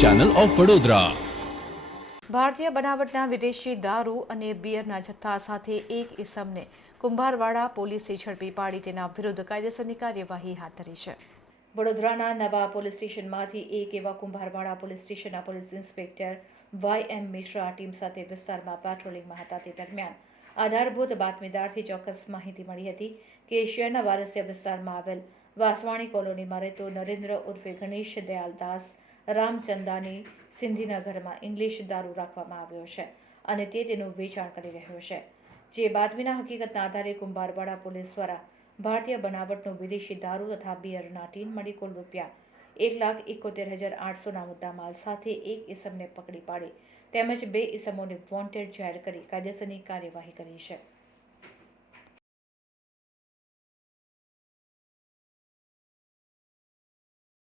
Channel of Vadodara ભારતીય બનાવટના વિદેશી દારૂ અને બિયરના જથ્થા સાથે એક ઇસમને કુંભારવાડા પોલીસે ઝડપી પાડી તેના વિરુદ્ધ કાયદેસરની કાર્યવાહી હાથ ધરી છે. વડોદરાના નવા પોલીસ સ્ટેશનમાંથી એક એવા કુંભારવાડા પોલીસ સ્ટેશનના police inspector Y M Mishra team સાથે વિસ્તારમાં પેટ્રોલિંગમાં હતા તે દરમિયાન આધારભૂત બાતમીદારથી ચોક્કસ માહિતી મળી હતી કે શહેરના વારસિયા વિસ્તારમાં આવેલ વાસવાણી કોલોનીમાં રહેતો નરેન્દ્ર ઉર્ફે ગણેશ દયાલદાસ રામચંદાની સિંધીના ઘરમાં ઇંગ્લિશ દારૂ રાખવામાં આવ્યો છે અને તે તેનું વેચાણ કરી રહ્યો છે. જે બાતમીના હકીકતના આધારે કુંભારવાડા પોલીસ દ્વારા ભારતીય બનાવટનો વિદેશી દારૂ તથા બિયરના ટીન મળી કુલ રૂપિયા એક લાખ એકોતેર હજાર આઠસોના મુદ્દામાલ સાથે એક ઇસમને પકડી પાડી તેમજ બે ઇસમોને વોન્ટેડ જાહેર કરી કાયદેસરની કાર્યવાહી કરી છે.